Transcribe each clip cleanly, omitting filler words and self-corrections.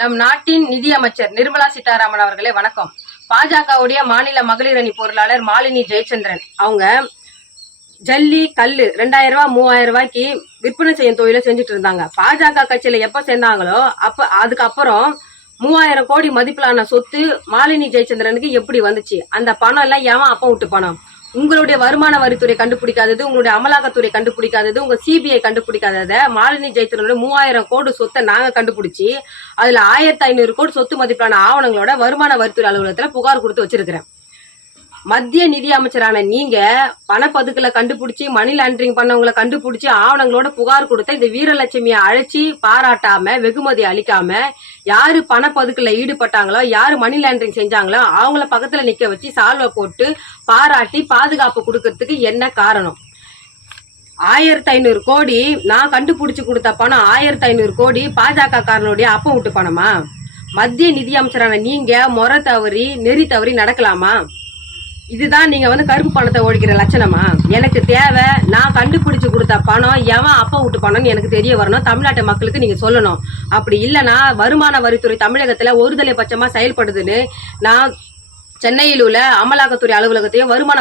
நம் நாட்டின் நிதியமைச்சர் நிர்மலா சீதாராமன் அவர்களே வணக்கம். பாஜகவுடைய மாநில மகளிர் அணி பொருளாளர் மாலினி ஜெயச்சந்திரன் அவங்க ஜல்லி கல்லு 2000 ரூபாய் 3000 ரூபாய்க்கு விற்பனை செய்யும் தொழிலை செஞ்சுட்டு இருந்தாங்க. பாஜக கட்சியில எப்ப சேர்ந்தாங்களோ அதுக்கப்புறம் 3000 கோடி மதிப்பிலான சொத்து மாலினி ஜெயச்சந்திரனுக்கு எப்படி வந்துச்சு? அந்த பணம் எல்லாம் ஏன் அப்ப விட்டு பணம்? உங்களுடைய வருமான வரித்துறை கண்டுபிடிக்காதது, உங்களுடைய அமலாக்கத்துறை கண்டுபிடிக்காதது, உங்க சிபிஐ கண்டுபிடிக்காதத மாலினி ஜெயச்சந்திரனோட 3000 கோடி சொத்தை நாங்க கண்டுபிடிச்சி அதுல 1500 கோடி சொத்து மதிப்பிலான ஆவணங்களோட வருமான வரித்துறை அலுவலகத்துல புகார் கொடுத்து வச்சிருக்கிறேன். மத்திய நிதி அமைச்சரான நீங்க பணப்பதுக்களை கண்டுபிடிச்சி மணி லாண்டரிங் பண்ணவங்களை கண்டுபிடிச்சி ஆவணங்களோட புகார் கொடுத்த இந்த வீரலட்சுமியை அழைச்சி பாராட்டாம வெகுமதி அளிக்காம யாரு பணப்பதுக்குல ஈடுபட்டாங்களோ யாரு மணி லாண்டரிங் செஞ்சாங்களோ அவங்கள பக்கத்துல நிக்க வச்சு சால்வை போட்டு பாராட்டி பாதுகாப்பு கொடுக்கறதுக்கு என்ன காரணம்? 1500 கோடி நான் கண்டுபிடிச்சு கொடுத்த பணம் 1500 கோடி பாஜக காரனுடைய அப்ப விட்டு பணமா? மத்திய நிதி அமைச்சரான நீங்க முறை தவறி நெறி தவறி நடக்கலாமா? இதுதான் நீங்க கருப்பு பணத்தை ஒழிக்கிற லட்சணமா? எனக்கு தேவை, நான் கண்டுபிடிச்சு கொடுத்த பணம் எவன் அப்ப விட்டு பணம்னு எனக்கு தெரிய வரணும். தமிழ்நாட்டு மக்களுக்கு நீங்க சொல்லணும். அப்படி இல்லைன்னா வருமான வரித்துறை தமிழகத்துல ஒருதலை பட்சமா செயல்படுதுன்னு நான் சென்னையில் உள்ள அமலாக்கத்துறை அலுவலகத்தையும் வருமான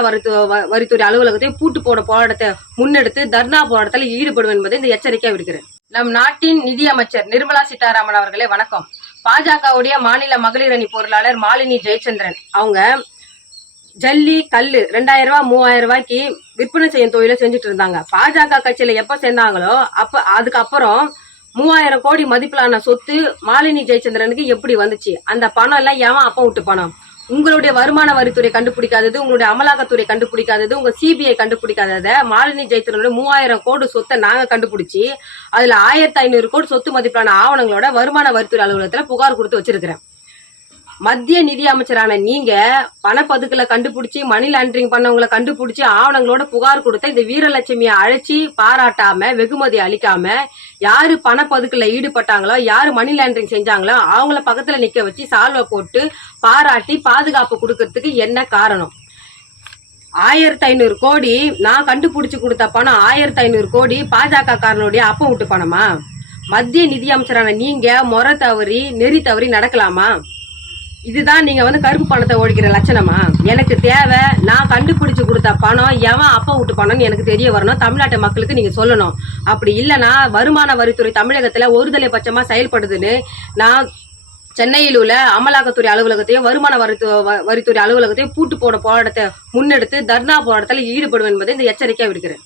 வரித்துறை அலுவலகத்தையும் பூட்டு போட போராட்டத்தை முன்னெடுத்து தர்ணா போராட்டத்தில் ஈடுபடும் என்பதை இந்த எச்சரிக்கையா விடுக்கிறேன். நம் நாட்டின் நிதி அமைச்சர் நிர்மலா சீதாராமன் அவர்களே வணக்கம். பாஜகவுடைய மாநில மகளிர் அணி பொருளாளர் மாலினி ஜெயச்சந்திரன் அவங்க ஜல்லி கல்லு 2000 ரூபாய் 3000 ரூபாய்க்கு விற்பனை செய்யும் தொழிலை செஞ்சுட்டு இருந்தாங்க. பாஜக கட்சியில எப்ப சேர்ந்தாங்களோ அதுக்கப்புறம் 3000 கோடி மதிப்பிலான சொத்து மாலினி ஜெயச்சந்திரனுக்கு எப்படி வந்துச்சு? அந்த பணம் எல்லாம் ஏன் அப்ப விட்டு பணம்? உங்களுடைய வருமான வரித்துறை கண்டுபிடிக்காதது, உங்களுடைய அமலாக்கத்துறை கண்டுபிடிக்காதது, உங்க சிபிஐ கண்டுபிடிக்காதத மாலினி ஜெயச்சந்திரனோட 3000 கோடி சொத்தை நாங்க கண்டுபிடிச்சி அதுல 1500 கோடி சொத்து மதிப்பிலான ஆவணங்களோட வருமான வரித்துறை அலுவலகத்துல புகார் கொடுத்து வச்சிருக்கிறேன். மத்திய நிதி அமைச்சரான நீங்க பணப்பதுக்களை கண்டுபிடிச்சி மணி லாண்டரிங் பண்ணவங்களை கண்டுபிடிச்சி ஆவணங்களோட புகார் கொடுத்த இந்த வீரலட்சுமியை அழைச்சி பாராட்டாம வெகுமதி அளிக்காம யாரு பணப்பதுக்குல ஈடுபட்டாங்களோ யாரு மணி லாண்டரிங் செஞ்சாங்களோ அவங்கள பக்கத்துல நிக்க வச்சு சால்வை போட்டு பாராட்டி பாதுகாப்பு கொடுக்கறதுக்கு என்ன காரணம்? 1500 கோடி நான் கண்டுபிடிச்சு கொடுத்த பணம் 1500 கோடி பாஜக காரனுடைய அப்ப விட்டு பணமா? மத்திய நிதி அமைச்சரான நீங்க முறை தவறி நெறி தவறி நடக்கலாமா? இதுதான் நீங்க கருப்பு பணத்தை ஒழிக்கிற லட்சணமா? எனக்கு தேவை, நான் கண்டுபிடிச்சு கொடுத்த பணம் எவன் அப்ப விட்டு பணம்னு எனக்கு தெரிய வரணும். தமிழ்நாட்டு மக்களுக்கு நீங்க சொல்லணும். அப்படி இல்லைன்னா வருமான வரித்துறை தமிழகத்துல ஒருதலை பட்சமா செயல்படுதுன்னு நான் சென்னையில் உள்ள அமலாக்கத்துறை அலுவலகத்தையும் வருமான வரித்துறை அலுவலகத்தையும் பூட்டு போட போராட்டத்தை முன்னெடுத்து தர்ணா போராட்டத்தில் ஈடுபடும் என்பதை இந்த எச்சரிக்கையா விடுக்கிறேன்.